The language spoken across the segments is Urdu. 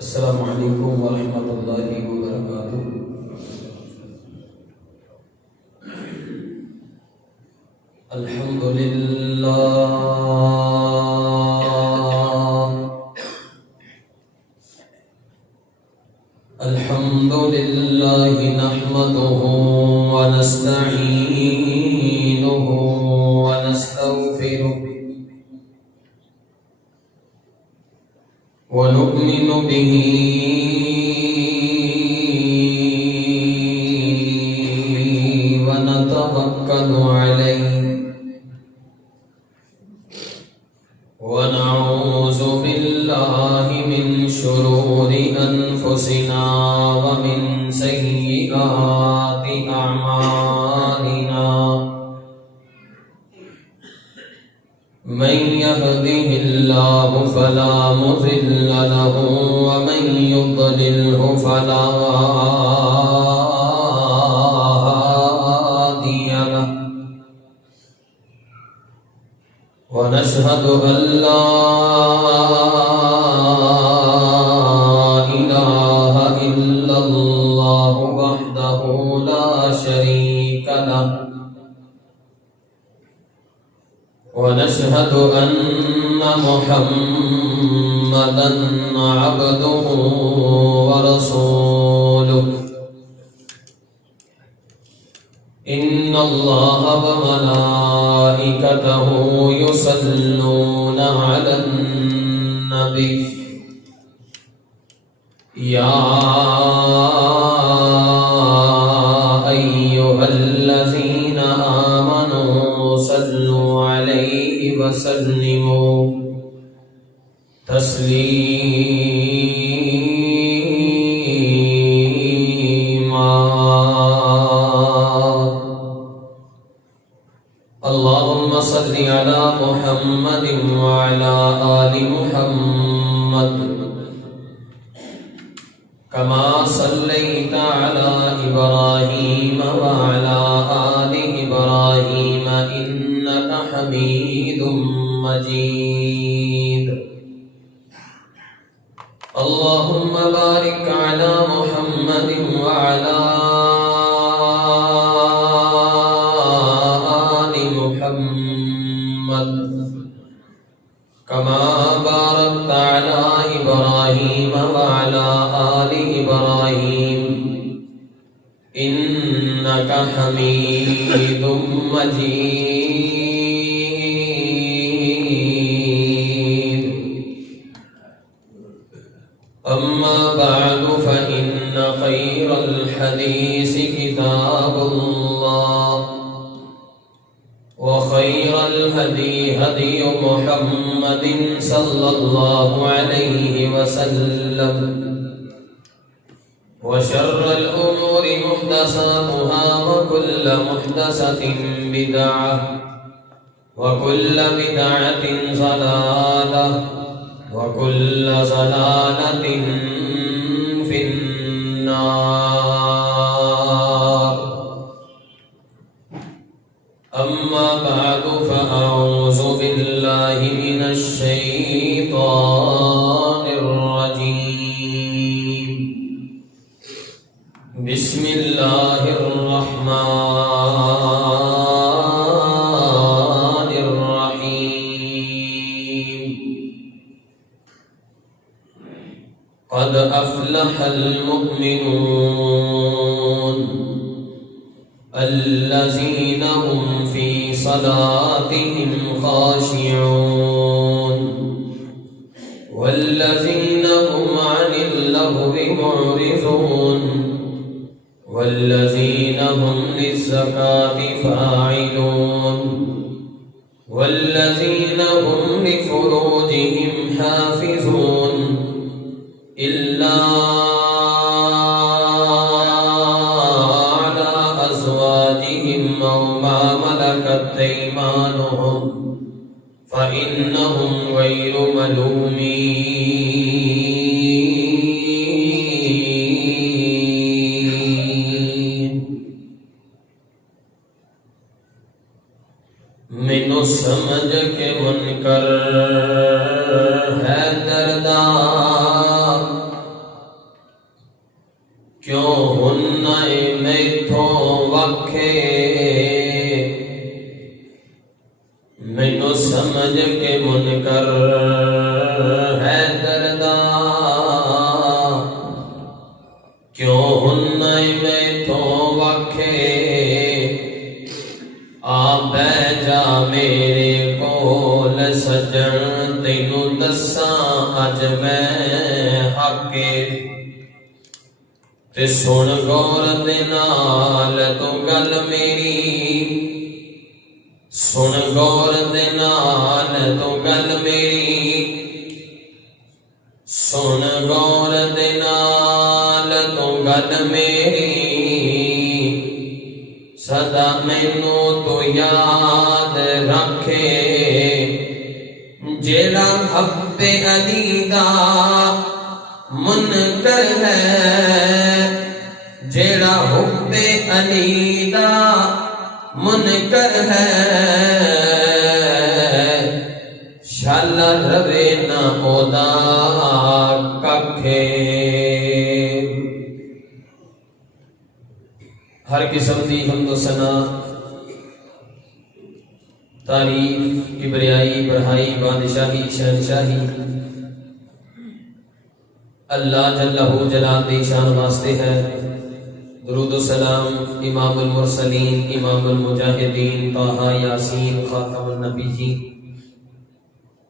السلام علیکم ورحمۃ اللہ وبرکاتہ۔ الحمد للہ الحمد للہ نحمده ونستعینه ونستغفره ونؤمن به ونتوكل عليه ونعوذ بالله من شرور أنفسنا ومن سيئات أعمالنا من يهده الله فلا مضل له ومن يضلله فلا هادي له ونشهد أن لا إله إلا الله وحده لا شريك له ونشهد أن محمدًا عبده ورسوله إن الله وملائكته يصلون على النبي يا أيها الذين آمنوا صلوا عليه وسلموا تسليما اللهم صل على محمد وعلى آل محمد كما صليت على إبراهيم وعلى آل إبراهيم إنك حميد مجيد اللهم بارك على محمد وعلى آل محمد كما باركت على إبراهيم وعلى آل إبراهيم إنك حميد مجيد أما بعد فإن خير الحديث كتاب الله وخير الهدي هدي محمد صلى الله عليه وسلم وشر الأمور محدثاتها وكل محدثة بدعة وكل بدعة ضلالة وكل ضلالة في النار أما بعد فأعوذ بالله من الشيطان الرجيم بسم الله الرحمن الرحيم قد أفلح المؤمنون الذين هم في صلاتهم خاشعون والذين هم عن اللغو معرضون والذين هم للزكاة فاعلون والذين هم لفروجهم حافظون إلا على أزواجهم أو ما ملكت أيمانهم فإنهم غير ملومين مینو سمجھ کے منکر ہے دردار کیوں ہنائے میتھوں وکھے مینوں سمجھ کے منکر ہے دردا کیوں ہنائے میتھوں وکھے آ بہ جا میرے کول سجن تینوں دساں اج میں حق تے سن غور دے نال تو گل میری سن غور دے نال تو گل میری سن غور دے نال تو گل میری سدا مینوں تو یاد رکھے جیڑا حب علی دا منکر ہے جیڑا حب علی دا منکر ہے شالا روے نہ اودا ککھے ہر قسم دی حمد و ثنا تعریف کبریائی بڑھائی بادشاہی شہنشاہی اللہ جلہ جلال دی شان واسطے ہے درود و سلام امام المرسلین امام المجاہدین طہ یاسین خاتم النبیین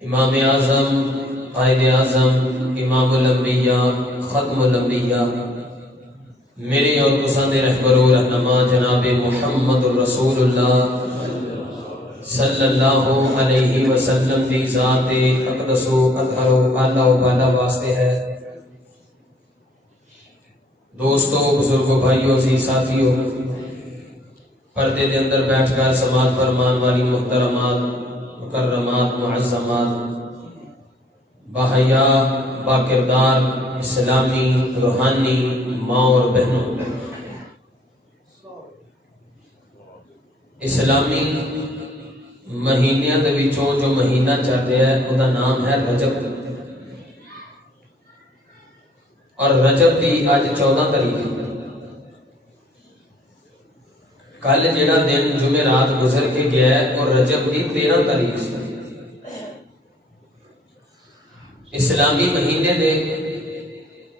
امام اعظم قائد اعظم امام الانبیاء ختم الانبیاء میری اور پسند رہبر و رہنما جناب محمد رسول اللہ صلی اللہ علیہ وسلم دی ذات اقدس و اطہر و اعلیٰ و بالا واسطے ہے دوستوں بزرگوں بھائیوں عزیز ساتھیوں پردے دے اندر بیٹھ کر سماعت فرمان والی محترمات مکرمات معظمات باحیا باکردار اسلامی روحانی ماں اور بہنوں اسلامی مہینیاں دے وچوں جو مہینہ چل رہا ہے وہ نام ہے رجب اور رجب دی آج 14 تاریخ کل جڑا دن جمعرات گزر کے گیا ہے اور رجب دی 13 تاریخ سے اسلامی مہینے دے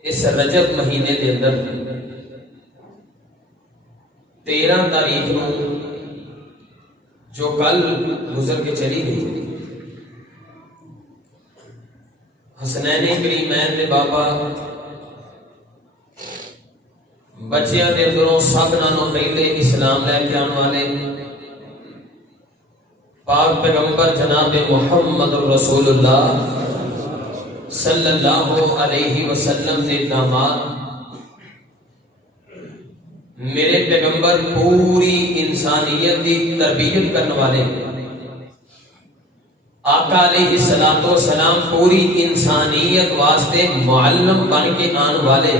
اس رجب مہینے دے اندر 13 تاریخ نو جو کل گزر کے چلی گئی حسنین کریمین دے بابا بچیاں دے اندروں سب نالوں پہلے اسلام لے کے آنے والے پاک پیغمبر جناب محمد رسول اللہ صلی اللہ علیہ وسلم دے داماد میرے پیغمبر پوری انسانیت دی تربیت کرنے والے آقا علیہ السلام پوری انسانیت واسطے معلم بن کے آنے والے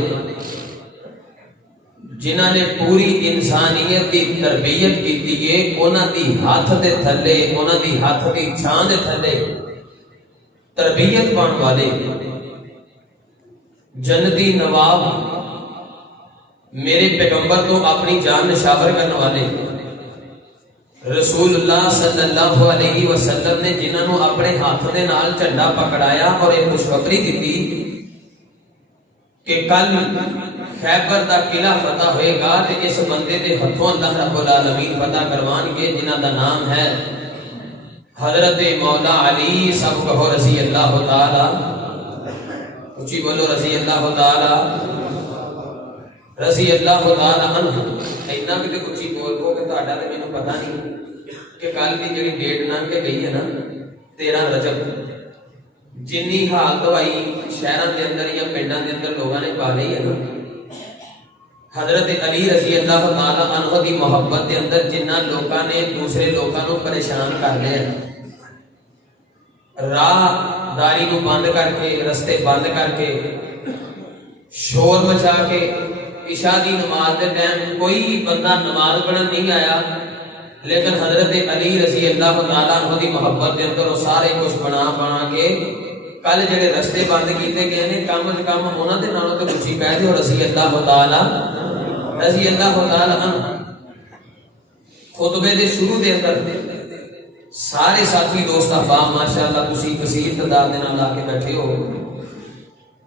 جنہاں نے پوری انسانیت کی تربیت کی ہے انہاں دی ہاتھ دے تھلے انہاں دی ہاتھ دی چھان دے تھلے تربیت پان والے جنتی نواب میرے پیغمبر تو اپنی جان نشاور کرنے والے رسول اللہ صلی اللہ علیہ وسلم نے جنہاں نو اپنے ہاتھ دے نال جھنڈا پکڑایا اور ایک خوشخبری دیتی کہ کل خیبر دا قلعہ فتح ہوئے گا تے اس بندے دے ہتھوں اللہ رب العالمین فتح کروان کے جنہاں دا نام ہے حضرت مولا علی سب کہو رضی اللہ تعالی اچھی بولو رضی اللہ تعالی رضی اللہ تعالی عنہ اینا کہ اچھی بول کو کہ تہاڈا تے مینوں پتہ نہیں کہ کل دی جڑی ڈیٹ لنگ کے گئی ہے نا 13 رجب جنی حال دوائی شہراں دے اندر یا پنڈاں دے اندر لوگاں نے پا لئی ہے نا حضرت علی رضی اللہ تعالی عنہ دی محبت دے اندر جنہ لوکاں نے دوسرے لوکاں نو پریشان کر لیا راہ داری کو بند کر کے رستے بند کر کے شور مچا کے عشاء دی نماز دے ٹائم کوئی بندہ نماز پڑھن نہیں آیا لیکن حضرت علی رضی اللہ تعالیٰ عنہ دی محبت دے اندر وہ سارے کچھ بنا کے کل جڑے رستے بند کیتے گئے نے کم از کم انہاں دے نالوں تے کچھ کہہ دیو رضی اللہ تعالیٰ رضی اللہ تعالی عنہ خطبے دے شروع دے اندر سارے ساتھی دوست احباب ماشاءاللہ تسی کثیر تعداد دے نال آ کے بیٹھے ہو،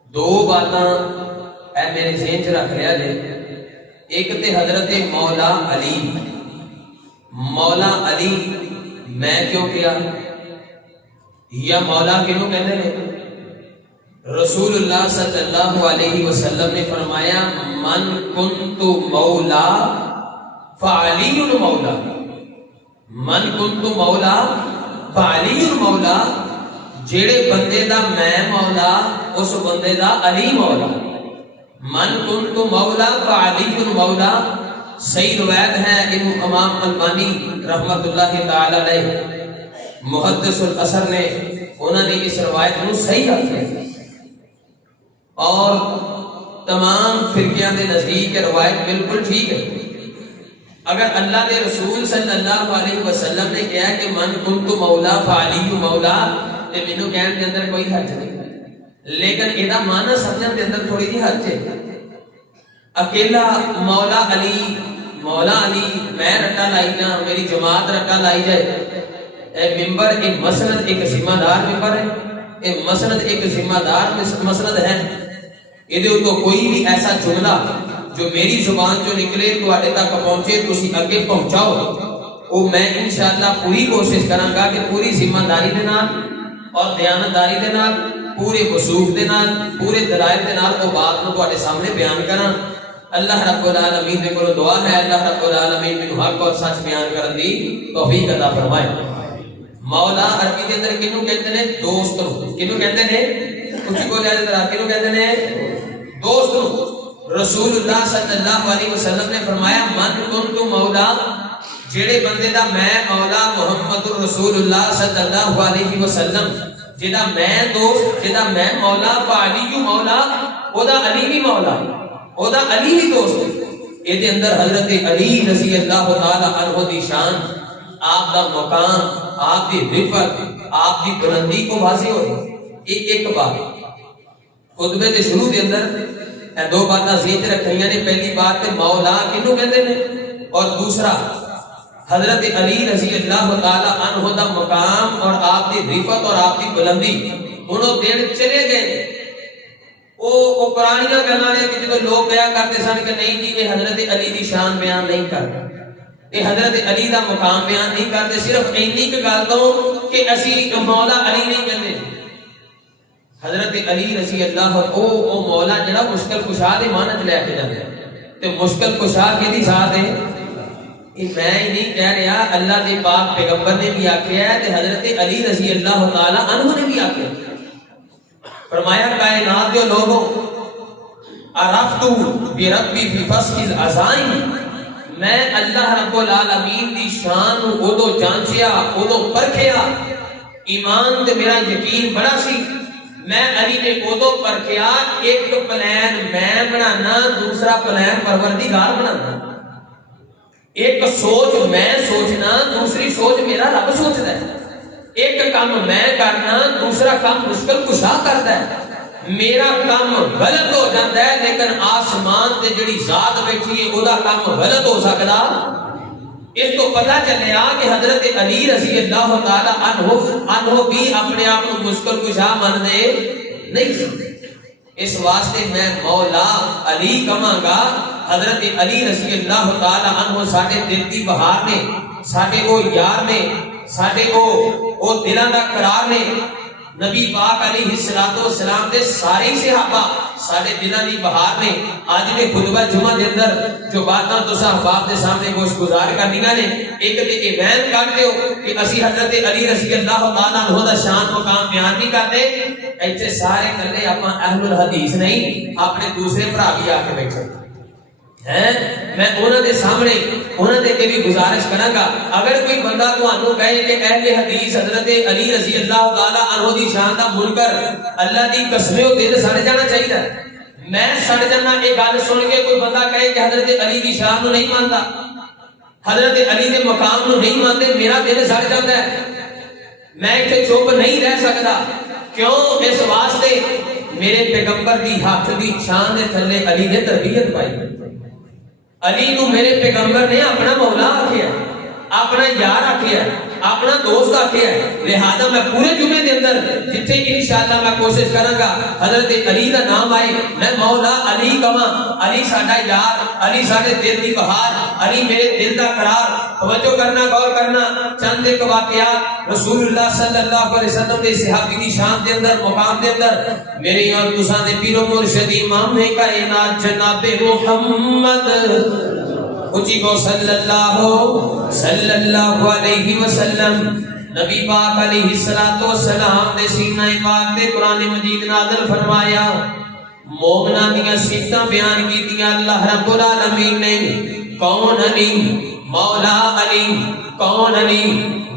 دو باتاں اے میرے ذہن چ رکھ لیا جے۔ ایک تے حضرت مولا علی، مولا علی میں کیوں کیا یا مولا کیوں کہتے ہیں؟ رسول اللہ صلی اللہ علیہ وسلم نے فرمایا من کنت مولا فعلی مولا، من کنت مولا فعلی مولا، جیڑے بندے دا میں مولا اس بندے دا علی مولا۔ من کنت مولا فعلی مولا، صحیح روایت ہے امام البانی رحمت اللہ تعالی علیہ محدث الاثر نے انہوں نے اس روایت کو صحیح رکھا، اور تمام فرقیاں دے نزدیک روایت بالکل ٹھیک ہے۔ اگر اللہ کے رسول صلی اللہ علیہ وسلم نے کہا کہ من کنت مولا فعلی مولا تے مینوں کہنے کے اندر کوئی حرج نہیں، لیکن یہ معنی سمجھن کے اندر تھوڑی جی حرج ہے۔ اکیلا مولا علی، مولا علی میں رٹا لائی جا، میری جماعت رٹا لائی جائے، اے ممبر ایک مسند ایک ذمہ دار ممبر ہے، اے مسند ایک ذمہ دار مسند ہے، یہ تو کوئی بھی ایسا جملہ جو میری زبان جو نکلے تو آٹے تک پہنچے تو اسی اگے پہنچاؤ، وہ میں انشاءاللہ پوری کوشش کروں گا کہ پوری ذمہ داری دے نال اور دیانتداری دے نال پورے وثوق دے نال پورے دلائل دے نال وہ بات کو آٹے سامنے بیان کراں۔ اللہ رب العالمین دے کولوں دعا ہے اللہ رب العالمین مینوں حق اور سچ بیان کرن دی توفیق عطا فرمائے۔ مولا عربی دے اندر کینوں کہتے ہیں؟ دوست نوں۔ کینوں کہتے ہیں؟ کچھ کو لے ذرا کینوں کہتے ہیں؟ دوست نوں۔ رسول اللہ صلی اللہ علیہ وسلم نے فرمایا من کنت مولا، جڑے بندے دا میں مولا محمد رسول اللہ صلی اللہ علیہ وسلم، جدا میں دوست جدا میں مولا فعلی مولا، او دا علی بھی مولا، او دا علی بھی دوست۔ یہ دے اندر حضرت علی رضی اللہ تعالی عنہ دی شان، آپ دا مقام، آپ دی رفعت، آپ دی بلندی کو واضح ہو رہی۔ ایک بات خطبے دے شروع دے اندر اے دو باتاں ذہن رکھنیاں نے، پہلی بات مولا کینوں کہتے ہیں، اور دوسرا حضرت علی رضی اللہ تعالی عنہ دا مقام اور آپ دی رفعت اور آپ دی بلندی، انہوں دن چلے گئے۔ وہ پرانیاں گلاں نے کہ جدوں لوگ کہا کرتے سن کہ نہیں جی یہ حضرت علی دی شان بیان نہیں کرتے، یہ حضرت علی دا مقام بیان نہیں کرتے، صرف اینی کہ گل تو کہ اسی مولا علی نہیں کہتے۔ حضرت علی رضی اللہ او مولا جڑا مشکل کشا دے معنی چ لے کے جاندے تے مشکل کشا کیدی ذات ہے؟ یہ میں ہی نہیں کہہ رہا، اللہ دے پاک پیغمبر نے بھی آکھیا ہے تے حضرت علی رضی اللہ تعالی عنہ نے بھی آکھیا، فرمایا کائنات کے لوگوں عرفت بربی فی فصل العزائم، میں اللہ رب العالمین دی شان اودو جانچیا اودو پرکھیا، ایمان تے میرا یقین بڑا سی، میں علی نے اودو پرکھیا ایک پلان میں بنانا دوسرا پلان پروردگار بنانا، ایک سوچ میں سوچنا دوسری سوچ میرا رب سوچتا ہے، ایک کام میں کرنا دوسرا کام مشکل کشا کرتا ہے، میرا کام غلط ہو جاتا ہے لیکن آسمان تے جڑی ذات بیٹھی ہے وہ کام غلط ہو سکتا۔ اس کو پتہ چلیا کہ حضرت علی رضی اللہ تعالی عنہ بھی اپنے آپ کو مشکل کشا مانتے نہیں سکتے، اس واسطے میں مولا علی کہاں گا۔ حضرت علی رضی اللہ تعالی عنہ ساڈے دل دی بہار نے، ساڈے او یار نے، ساڈے او دلاں دا قرار نے، نبی پاک علیہ الصلوۃ والسلام دے سارے صحابہ ساڈے دلاں دی بہار نے۔ اج دے خطبہ جمعہ دے اندر جو باتاں تساں احباب دے سامنے گوش گزار کرنیاں نے، ایک تے یہ بیان کرتے ہو کہ اسی حضرت علی رضی اللہ تعالی عنہ دا شان مقام بیان نہیں کرتے، ایتھے سارے کلے اپنا اہل الحدیث نہیں، اپنے دوسرے بھرا بھی آ کے بیٹھے ہیں۔ میں انہاں دے سامنے انہاں دے کے بھی گزارش کراں گا، اگر کوئی بندہ تانوں کہے کہ اہل حدیث حضرت علی رضی اللہ تعالی عنہ دی شان دا منکر، اللہ دی قسم او دل سڑ جانا چاہیے۔ میں سڑ جانا یہ گل سن کے کوئی بندہ کہے کہ حضرت علی دی شان نو نہیں مانتا، حضرت علی دے مقام نو نہیں مانتے، میرا دل سڑ جاتا ہے، میں ایتھے چپ نہیں رہ سکتا۔ کیوں؟ اس واسطے میرے پیغمبر دی ہاتھ دی شان دے تھلے علی نے تربیت پائی، علی نو میرے پیغمبر نے اپنا مولا آکھیا، اپنا یار آکھیا، اپنا دوست آکھیا ہے. لہذا میں پورے جمعے دے اندر جتھے انشاءاللہ میں کوشش کراں گا حضرت علی دا نام آئے میں مولا علی کہاں. علی ساڈا یار، علی ساڈے دل دی بہار، علی میرے دل دا قرار. توجہ کرنا، غور کرنا. چند ایک واقعات رسول اللہ صلی اللہ علیہ وسلم دے صحابی کی شان دے اندر، مقام دے اندر میرے اور تساں دے پیر و مرشد امام کائنات جناب محمد اچھی کو صلی اللہ علیہ وسلم نبی پاک علیہ السلام دے سینہ پاک دے قرآن مجید نازل فرمایا. مومنہ دیا صفتاں بیان کی دیا اللہ رب العالمین نے. کون علی؟ مولا علی. کون علی؟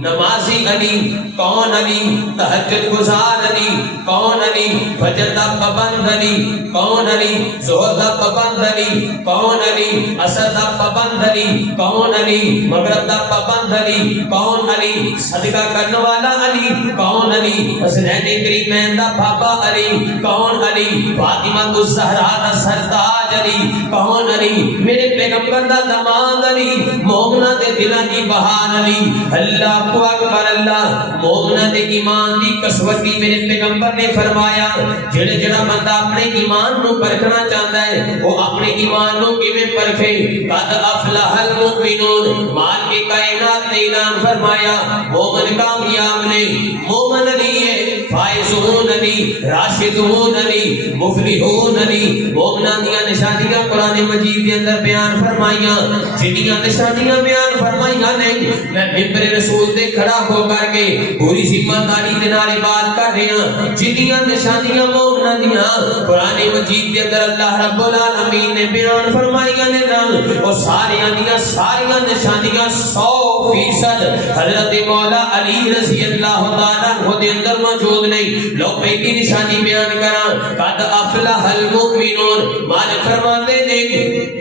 نمازی علی. کون علی؟ تہجد گزار علی. کون علی؟ فجر دا پابند علی. کون علی؟ ظہر دا پابند علی. کون علی؟ عصر دا پابند علی. کون علی؟ مغرب دا پابند علی. کون علی؟ صدقہ کرنے والا علی. کون علی؟ حسنین کریمین دا بابا علی. کون علی؟ فاطمہ الزہرا دا سرتاج علی. کون علی؟ میرے پیغمبر دا داماد علی. مومنہ دے دلان دی بہار علی. اللہ اکبر اللہ. مومنہ دے ایمان دی کسوٹی میرے پیغمبر نے فرمایا جڑا بندہ اپنے ایمان نو پرکھنا چاہتا ہے وہ اپنے ایمان نو کیویں پرکھے. قد افلح المؤمنون. مال کے کائنات نے اعلان فرمایا مومن کامیاب نے، مومن علی ہے، فائزون علی، راشدون علی، مفلحون علی. مومنہ دیا نشانیاں قرآن مجید کے اندر بیان فرمائیاں. جنیاں نشانیاں بیان فرمائیاں نے میں ممبر رسول دے کھڑا ہو کر کے پوری ذمہ داری دے نال بات کر رہے ہیں. جنیاں نشانیاں مومنہ دیاں قرآن مجید کے اندر اللہ رب العالمین نے بیان فرمائیاں نے نال اور ساریاں نشانیاں 100% حضرت مولا علی رضی اللہ تعالیٰ عنہ دے اندر موجود نہیں. لو پہلی نشانی بیان کراں قد افلح المؤمنون. مالک فرماتے نے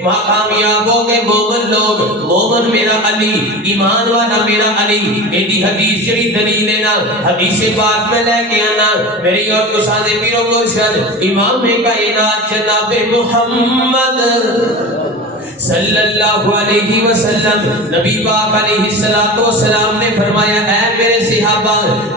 کامیاب ہو گئے مومن لوگ. مومن میرا علی، ایمان والا میرا علی. ایدی حدیث شریف دلیل ہے نا، حدیث پاک میں لے کے آنا میری اور کسانے پیرو مرشد امام کائنات جناب محمد صلی اللہ علیہ وسلم نبی پاک علیہ السلام نے فرمایا اے میرے صحابہ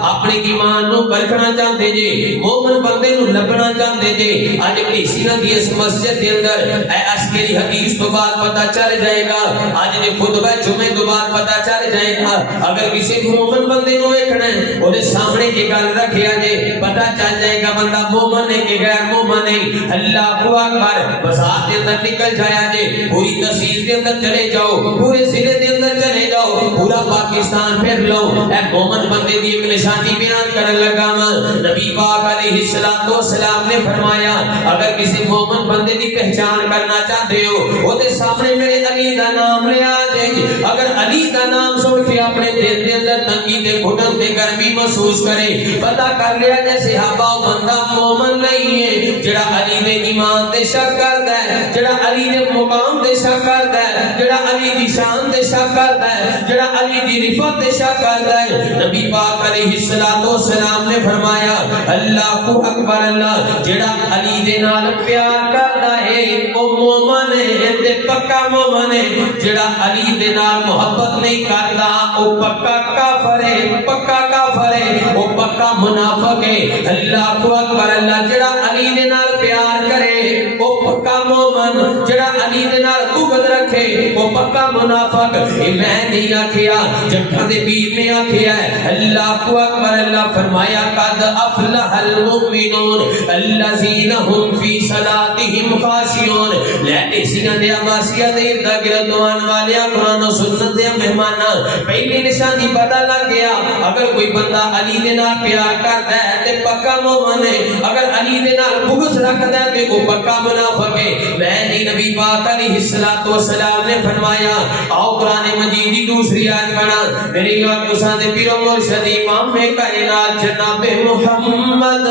اپنے ایمان نو پرکھنا چاہتے جے، مومن بندے نو لبنا چاہتے جے. آج کلیسیا دی اس مسجد دے اندر اے عسکری حدیث تو بعد پتہ چل جائے گا، آج نے خطبہ جمعے تو بعد پتہ چل جائے گا. اگر کسی مومن بندے نو ویکھنا ہے اودے سامنے یہ گل رکھیا جے پتہ چل جائے گا بندہ مومن ہے کہ غیر مومن ہے. اللہ اکبر. بازار دے اندر نکل جایا جے، پوری تحصیل کے اندر چلے جاؤ، پورے ضلع کے اندر چلے جاؤ، پورا پاکستان پھر لو. اے مومن بندے دی ایک نشانی بیان کرنے لگا میں. نبی پاک علیہ السلام نے فرمایا اگر کسی مومن بندے دی پہچان کرنا چاہتے ہو وہ دے سامنے میرے علی دا نام لے آ جائے. اگر علی دا نام سن کے اپنے دل کے اندر تنگی دے گھٹن دے گرمی محسوس کرے پتہ کر لیا جے صحابہ بندہ مومن نہیں ہے. جڑا علی دے ایمان تے شک کردا ہے، جڑا علی دے مقام تے شک کردا ہے، جڑا علی دی شان تے شک کردا ہے، جڑا علی دی رفعت تے شک کردا ہے. نبی پاک علیہ السلام نے فرمایا اللہ اکبر اللہ. جڑا علی دے نال پیار کردا ہے او مومن ہے تے پکا مومن ہے. جڑا علی دے نال محبت نہیں کردا او پکا کافر ہے، پکا کافر ہے، او پکا منافق ہے. اللہ اکبر اللہ. جڑا علی دے نال پیار کرے او پکا مومن، جڑا علی دے نال بغض رکھے وہ پکا منافق. اے میں نہیں آکھیا، جٹھا دے پیر نے آکھیا ہے. اللہ اکبر اللہ. فرمایا قد افلح المؤمنون الذین هم فی صلاتهم خاشعون. لیٹے سیاں دے عباسیہ دے ارد گرد آن والے قرآن و سنت دے مہمان پہلی نشانی پتہ لگ گیا اگر کوئی بندہ علی دے نال پیار کرتا ہے تے پکا مومن ہے، اگر علی دے نال بغض رکھدا ہے تے وہ پکا منافق ہے. میں نہیں نبی پاک علیہ السلام نے فرمایا آؤ قرآن مجید کی دوسری آیت پڑھا میری اور تساں دے پیر و مرشد امام کائنات جناب محمد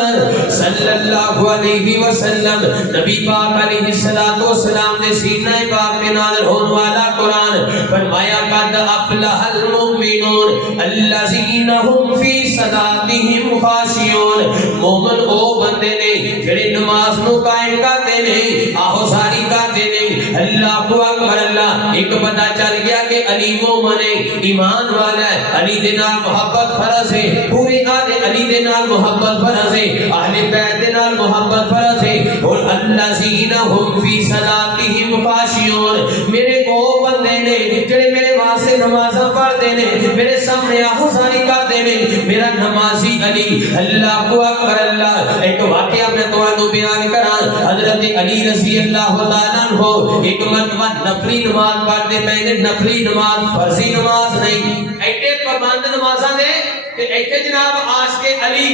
صلی اللہ علیہ وسلم نبی پاک علیہ السلام نے سینہ پاک میں نازل ہونے والا قرآن فرمایا قد افلح المؤمنون الذین هم فی صلاتهم خاشعون. مومن او بندے نے جڑے نماز نو قائم کرتے نے، آہو ساری کرتے نے، اللہ اکبر اللہ. ایک پتہ چل گیا کہ علی مومن ہے, ایمان والا ہے, علی دے نال محبت فرض ہے, پورے آل علی دے نال محبت فرض ہے, اہل بیت دے نال محبت فرض ہے. اور الذین هم فی صلاتہم خاشعون, میرے کو بندے نے جڑے میرے واسطے نمازاں پڑھتے نے, میرے سامنے آہوزاری کرتے نے, میرا نمازی علی. اللہ اکبر اللہ. ایک واقعہ میں تمہیں بیان کراں. حضرت علی رضی اللہ تعالیٰ عنہ ایک مرتبہ نفلی نماز پڑھتے پے نے, نفلی نماز فرضی نماز نہیں, ایڈے پابند نمازاں دے تے ایتھے جناب عاشق علی,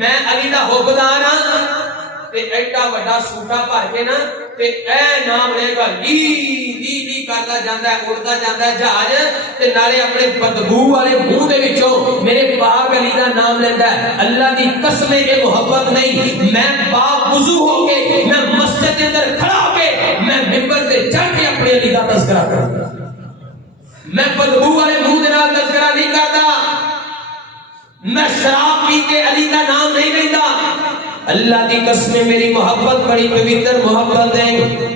میں علی دا حبدار ہاں تے ایڈا بڑا سوٹا بھر کے نا تے اے نام لے گا لی لی لی کردا جاندا ہے, اڑدا جاندا ہے جہاز تے نالے اپنے بدبو والے منہ دے وچوں میرے پاک علی دا نام لیندا ہے. اللہ دی قسم اے محبت نہیں, میں پاک وضو ہو کے میں مسجد دے اندر کھڑا ہو کے میں منبر تے چڑھ کے اپنے علی دا تذکرہ کردا, میں بدبو والے منہ دے نال تذکرہ نہیں کردا, میں شراب پی کے علی دا نام نہیں لیندا. اللہ کی قسم میری محبت بڑی پوتر محبت ہے,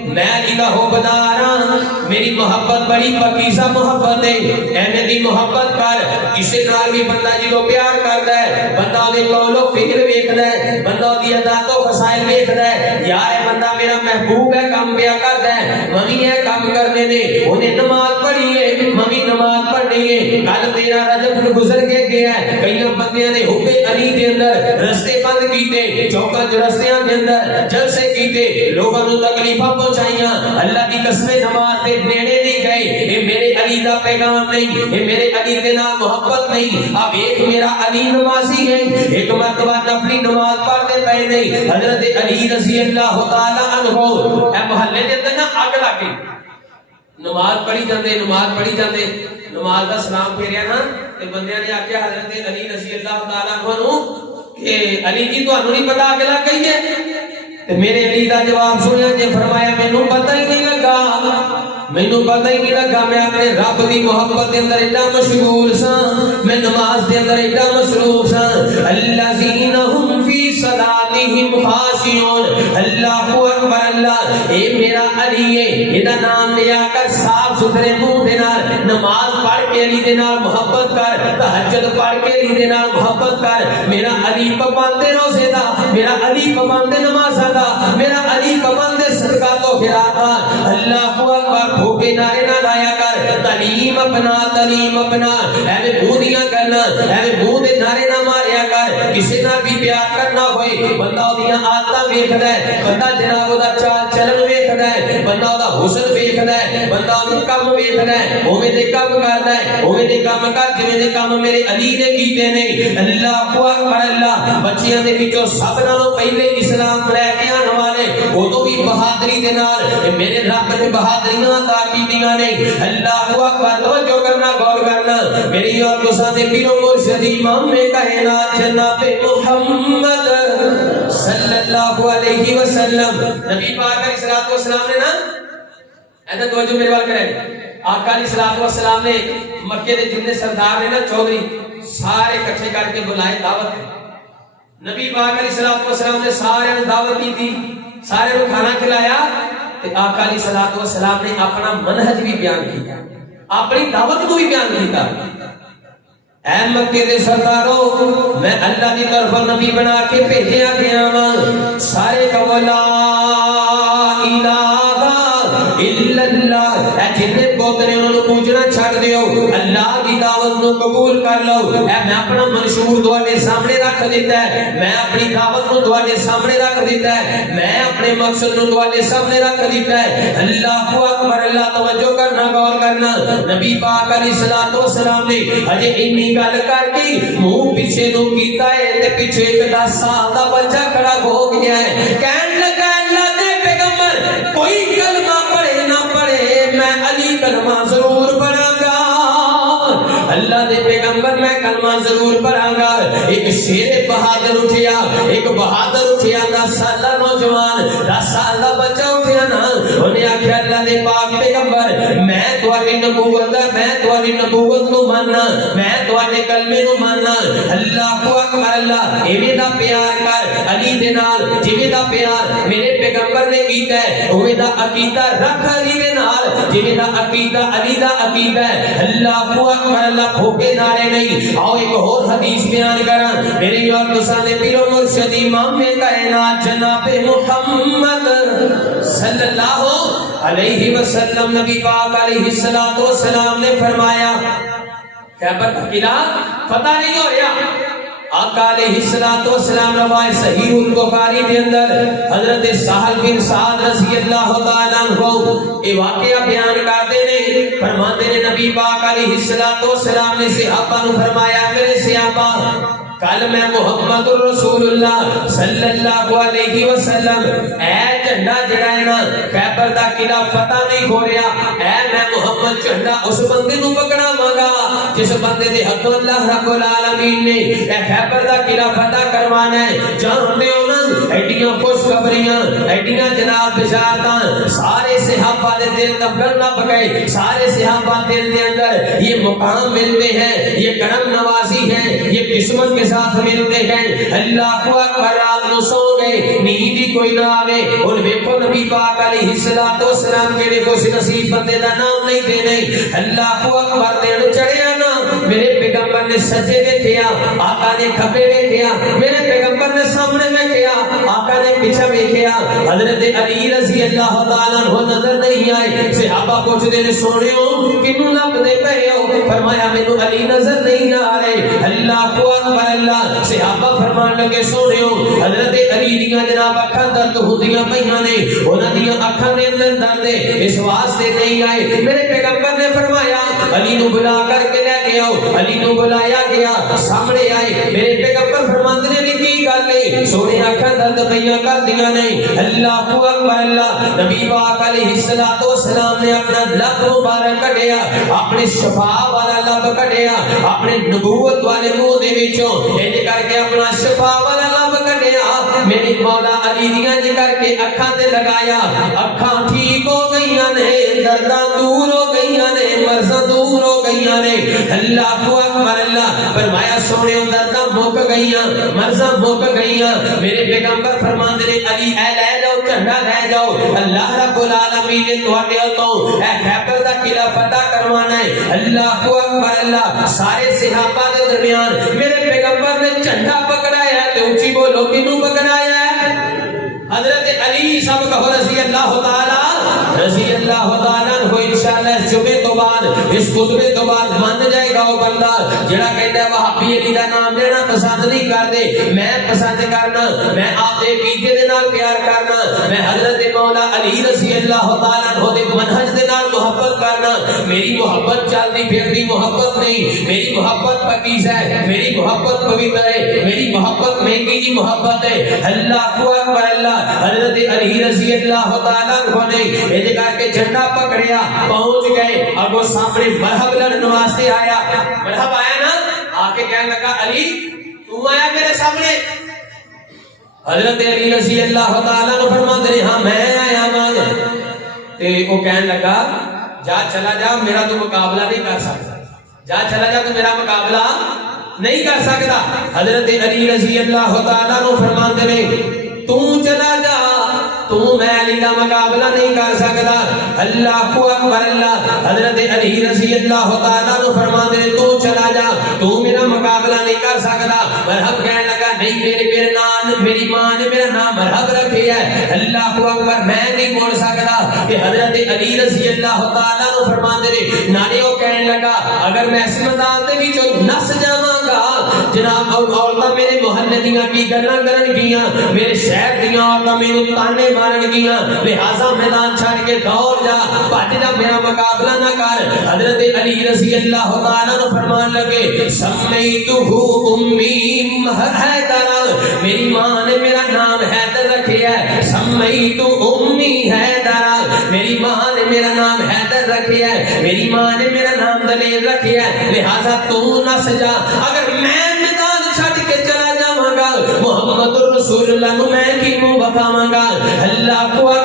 میں علی دا حبدار ہاں, میری محبت بڑی پاکیزہ محبت ہے. ایویں دی محبت کر, کسے نال بھی بندہ جدوں پیار کردا ہے بندہ دے قول و فعل ویکھدا ہے, بندہ دی عادات و خصائل ویکھدا ہے. یار اے بندہ میرا محبوب ہے, کام پیا کردا ہے, منی ہے کام کرنے نے, اونے نماز پڑھی ہے, منی نماز پڑھنی ہے. کل تیرا رجب گزر کے گیا ہے, کئی بندیاں نے حب علی دے اندر رستے بند کیتے, چوکا رستیاں دے اندر جلسے کیتے, لوگوں نو تکلیفاں پہنچائیاں. اللہ کی قسم نماز دے نیڑے نہیں گئے. اے میرے علی دا پیغام نہیں, اے میرے علی دے نال محبت نہیں. اب ایک میرا علی نمازی ہے, ایک مرتبہ نفلی نماز پڑھتے پے نہیں. حضرت علی رضی اللہ تعالی عنہ اے محلے دے اندر نا اگ لگی, نماز پڑھی جاندے نماز پڑھی جاندے, نماز دا سلام پھیریا نا تے بندیاں نے آکھیا حضرت علی رضی اللہ تعالی عنہ نو کہ علی جی تانوں نہیں پتا اگلا کہی ہے, تے میرے علی دا جواب سنیا جے, فرمایا مینوں پتہ ہی نہیں لگا, مینوں پتہ ہی نہیں لگا, میں اپنے رب دی محبت دے اندر ایڈا مشغول ساں, میں نماز دے اندر ایڈا مصروف ساں. الذین هم فی صلاتہم خاشعون. اللہ اکبر اللہ. اے میرا علی ہے, ایدا نام لیا کر, صاف ستھرے منہ دے نال نماز پڑھ کے علی دے نال محبت کر, تہجد پڑھ کے علی دے نال محبت کر. میرا علی پابند روزے دا, میرا علی پابند نمازاں دا, میرا علی پابند صدقات و خیرات دا. اللہ اکبر. بھوکے نعرے نہ لایا کر, تعلیم اپنا تعلیم اپنا, ایویں بودیاں کرنا, ایویں منہ دے نعرے نہ ماریا کر. کسے نال بھی پیار کرنا ہوئے بندہ اودیاں عادتاں ویکھدا ہے, بندہ جناب دا چال چلن ویکھدا ہے, بندہ دا حسن ویکھدا ہے, بندہ دے کم ویکھدا ہے, اوویں دے کم کردا ہے, اوویں دے کم کر جویں دے کم میرے علی نے کیتے نے. اللہ اکبر اللہ. بچیاں دے وچوں سب نالوں پہلے اسلام لے کے آن والے اودوں بھی بہادری دے نال میرے رب نے بہادریاں عطا کیتیاں نے. اللہ اکبر. توجہ کرنا, غور کرنا. میری اور تساں دے پیر و مرشد امام کائنات جناب محمد صلی اللہ علیہ وسلم, نبی پاک علیہ الصلوۃ والسلام نے نا ایسا توجہ میرے بات کریں, آقا علیہ الصلوۃ والسلام نے مکے دے جتنے سردار نے نا چودھری سارے اکٹھے کر کے بلائے دعوت. نبی پاک علیہ الصلوۃ والسلام نے سارے نوں دعوت کی تھی, سارے نوں کھانا کھلایا, تے آقا علیہ الصلوۃ والسلام نے اپنا منہج بھی بیان کیا, اپنی دعوت کو بھی بیان کیتا. اے مکے دے سردارو, میں اللہ دی طرف نبی بنا کے بھیجیا گیا ہاں, سارے کہو لا الہ الا اللہ. اے جتنے بت نے انہاں نوں پوجنا چھڈ دیو, اللہ دی دعوت نو قبول کر لو. اے میں اپنا منشور تواڈے سامنے رکھ دیتا ہے, میں اپنی دعوت نو تواڈے سامنے رکھ دیتا ہے, میں اپنے مقصد نو تواڈے سامنے رکھ دیتا ہے. اللہ اکبر اللہ. توجہ کرنا, غور کرنا. نبی پاک علیہ الصلوۃ والسلام نے اجے اتنی گل کر کے منہ پیچھے نو کیتا ہے تے پیچھے ایک 10 سال دا بچہ کھڑا ہو گیا ہے, کہن لگا اللہ دے پیغمبر کوئی کلمہ پڑھے نہ پڑھے میں علی کلمہ ضرور پڑھاں گا. اللہ دے پیغمبر میں کلمہ ضرور پڑھاں گا. ایک شیر بہادر اٹھیا, ایک بہادر اٹھیا, 10 سالہ نوجوان, 10 سال دا بچہ اٹھیا نا, انہیں آخیا اللہ دے پاک پیغمبر میں تواڈی نبوت نو ماننا میں تواڈے کلمے نو ماننا اللہ اکبر اللہ ایویں دا پیار کر علی دے نال جویں دا پیار میرے پیغمبر نے کیتا ہے اوویں دا عقیدہ رکھ علی دے نال جویں دا عقیدہ علی دا عقیدہ ہے اللہ اکبر اللہ بھوکے نعرے نہیں آؤ ایک اور حدیث بیان کراں میرے اور تساں دے پیر و مرشد امام کائنات جناب محمد صلی اللہ علیہ وسلم نبی پاک علیہ الصلوۃ والسلام نے فرمایا خیبر کا قلعہ فتح نہیں ہو رہا آقا علیہ الصلوۃ والسلام روایت صحیح البخاری کے اندر حضرت سہل بن سعد رضی اللہ تعالی عنہ یہ واقعہ بیان کرتے ہیں فرماتے ہیں نبی پاک علیہ الصلوۃ والسلام نے صحابہ کو فرمایا میرے صحابہ کل میں محمد رسول اللہ صلی اللہ علیہ وسلم اے جھنڈا جڑا ہے نا خیبر دا قلعہ فتح نہیں ہو رہا اے میں محمد جھنڈا اس بندے نو پکڑاواں گا جس بندے دے حق اللہ رب العالمین نے اے خیبر دا قلعہ فتح کروانا ہے جانتے ہو نا ایڈیاں خوشخبریاں ایڈیاں جناب بشارتاں سارے صحابہ دے دل دبکر نہ پکے سارے صحابہ دل دے اندر یہ مقام ملتے ہیں یہ کرم نوازی ہے یہ قسمت کے ساتھ ملتے ہیں اللہ اکبر رات نو سو گئے نیند ہی کوئی نہ آوے اور دیکھو نبی پاک علیہ الصلوۃ والسلام کے خوش نصیب بندے دا نام نہیں دینے اللہ اکبر دین چڑھیا نا میرے پیغمبر نے سجے ویکھیا آقا نے کھبے ویکھیا میرے پیغمبر نے سامنے ویکھیا آقا نے پیچھے ویکھیا حضرت علی رضی اللہ تعالی عنہ نظر نہیں آئے صحابہ پوچھتے نے سونیو کینوں لبدے پئے ہو فرمایا مینوں علی نظر نہیں آ رہے اللہ اکبر اللہ صحابہ فرمان لگے سونیو حضرت علی دیاں جناب اکھاں درد ہوندیاں پیاں نے انہاں دیاں اکھاں دے اندر درد ہے اس واسطے نہیں آئے میرے پیغمبر نے فرمایا علی نو بلا کر کے لے کے آؤ علی نو بلایا گیا سامنے آئے میرے پیغمبر فرماندے نے کی گل ہے سونے اکھاں درد پیاں کر دیاں نہیں اللہ اکبر اللہ نبی پاک علیہ الصلوۃ والسلام نے اپنا لب مبارک کڈیا اپنے شفا والا لب کڈیا اپنے نبوت والے منہ دے وچوں انج کر کے اپنا شفا والا لب کڈیا میرے مولا علی دیاں جی کر کے اکھاں تے لگایا اکھاں ٹھیک ہو گئیاں نے درداں دور ہو گئیاں نے مرضاں دور ہو گئیاں نے اللہ اکبر اللہ فرمایا سونے درداں مک گئیاں مرضاں مک گئیاں میرے پیغمبر فرماندے نے علی اے لے جاؤ جھنڈا لے جاؤ اللہ رب العالمین نے تواڈے ہتھوں اے خیبر دا قلعہ فتح کروانا ہے اللہ اکبر اللہ سارے صحابہ دے درمیان میرے پیغمبر نے جھنڈا پکڑایا ہے تے اونچی بولو کینوں پکڑایا ہے حضرت علی سب کہو رضی اللہ تعالی عنہ انشاءاللہ اس جمعے تو بعد اس خطبے تو بعد مان جائے گا وہ بندہ جڑا کہتا ہے وہابی علی دا نام لینا پسند نہیں کرتے میں پسند کرنا میں آپ دے عقیدے دے نال پیار کرنا میں حضرت مولا علی رضی اللہ تعالی عنہ دے منہج دے نال محبت کرنا میری محبت چلتی پھرتی محبت نہیں میری محبت پاکیزہ ہے میری محبت پویتر ہے میری محبت مہنگی جی محبت ہے اللہ اکبر اللہ حضرت علی رضی اللہ تعالی عنہ نے یہ کر کے جھنڈا پکڑیا پہنچ گئے اب وہ سامنے مرحب لڑن واسطے آیا مرحب آیا نا آ کے کہنے لگا علی تو آیا میرے سامنے حضرت علی رضی اللہ تعالی عنہ فرماتے ہیں ہاں میں آیا ہوں تے وہ کہنے لگا جا چلا جا میرا تو مقابلہ نہیں کر سکتا جا چلا جا تو میرا مقابلہ نہیں کر سکتا حضرت علی رضی اللہ تعالی عنہ فرماتے ہیں تو چلا جا تو میں علی کا مقابلہ نہیں کر سکتا اللہ اکبر اللہ حضرت علی رضی اللہ تعالی عنہ فرماتے ہیں تو چلا جا تو میرا مقابلہ نہیں کر سکتا مرحب کہنے لگا نہیں میری ماں نے میرا نام مرحب رکھے ہے اللہ اکبر میں نہیں بول سکتا کہ حضرت علی رضی اللہ تعالی عنہ فرماتے ہیں نانے وہ کہنے لگا اگر میں اس میدان دے وچوں نس جاواں گا جناب عورتاں میرے محلے دیاں کی گلاں کرن گیاں میرے شہر دیاں عورتاں مینوں تانے مارن گیاں لہذا میدان چھڑ کے دوڑ جا بھج جا میرا مقابلہ نہ کر حضرت علی رضی اللہ تعالی عنہ فرمان لگے سمیتہ امی حیدر میری ماں نے میرا نام حیدر رکھا ہے سمیتہ امی حیدر میری ماں نے میرا نام حیدر رکھا ہے میری ماں نے میرا نام دلیر رکھا ہے لہذا تو نہ سجا اگر میں میدان چھڑ کے چلا جاواں گا محمد رسول اللہ نو میں کی منہ بکاواں گا. اللہ اکبر.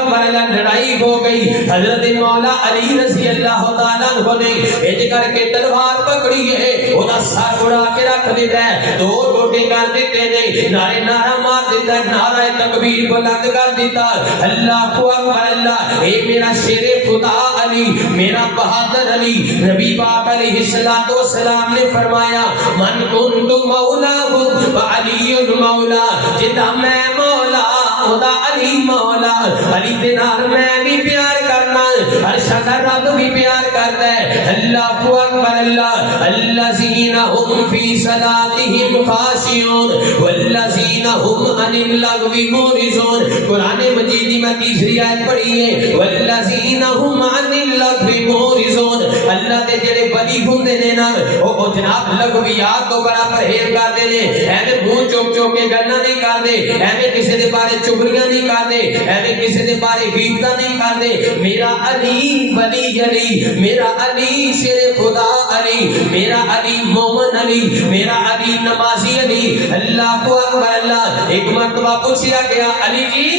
لڑائی ہو گئی. حضرت مولا علی رضی اللہ تعالیٰ عنہ نے اج کر کے تلوار پکڑی ہے, اودا سر اڑا کے رکھ دیتا ہے, دو ٹوٹے کر دیتے نے, نعرہ مار دیتا ہے, نعرہ تکبیر بلند کر دیتا. اللہ اکبر اللہ. اے میرا شیر خدا علی, میرا بہادر علی. نبی پاک علیہ الصلوۃ والسلام نے فرمایا من کنت مولا وعلی مولا, جدا میں مولا خدا علی مولا. علی دے نال میں بھی پیار کرنا, عرشہ دا رب بھی پیار کرتا ہے. اللہ اکبر اللہ. الذین هم فی صلاتهم خاشعون والذین هم عن اللغو معرضون. قرآن مجید میں تیسری آیت پڑھی ہے والذین هم عن اللغو معرضون. اللہ دے جڑے ولی ہوندے نے نا او جناب لغویات تو بڑا پرہیز کردے نے, ایویں منہ چوک چوک کے گلاں نہیں کردے, ایویں کسی دے بارے چگلیاں نہیں کردے, ایویں کسی دے بارے غیبتاں نہیں کردے. میرا علی ولی علی, میرا علی شیر خدا علی, میرا علی مومن علی, میرا علی نمازی علی. اللہ اکبر اللہ. ایک مرتبہ پوچھیا گیا علی جی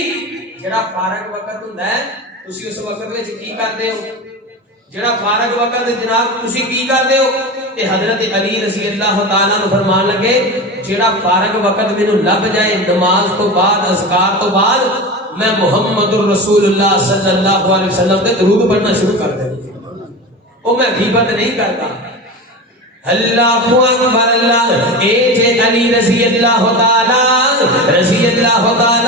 جڑا فارغ وقت ہوندا ہے تسی اس وقت وچ کی کردے ہو؟ جڑا فارغ وقت جناب تسی کی کردے ہو؟ تے حضرت علی رضی اللہ تعالیٰ عنہ فرمان لگے جڑا فارغ وقت مینوں لب جائے نماز تو بعد اذکار تو بعد میں محمد الرسول اللہ صلی اللہ علیہ وسلم تے درود پڑھنا شروع کر دیں. او میں غیبت نہیں کرتا. اللہ اکبر اللہ. اے جے علی رضی اللہ تعالیٰ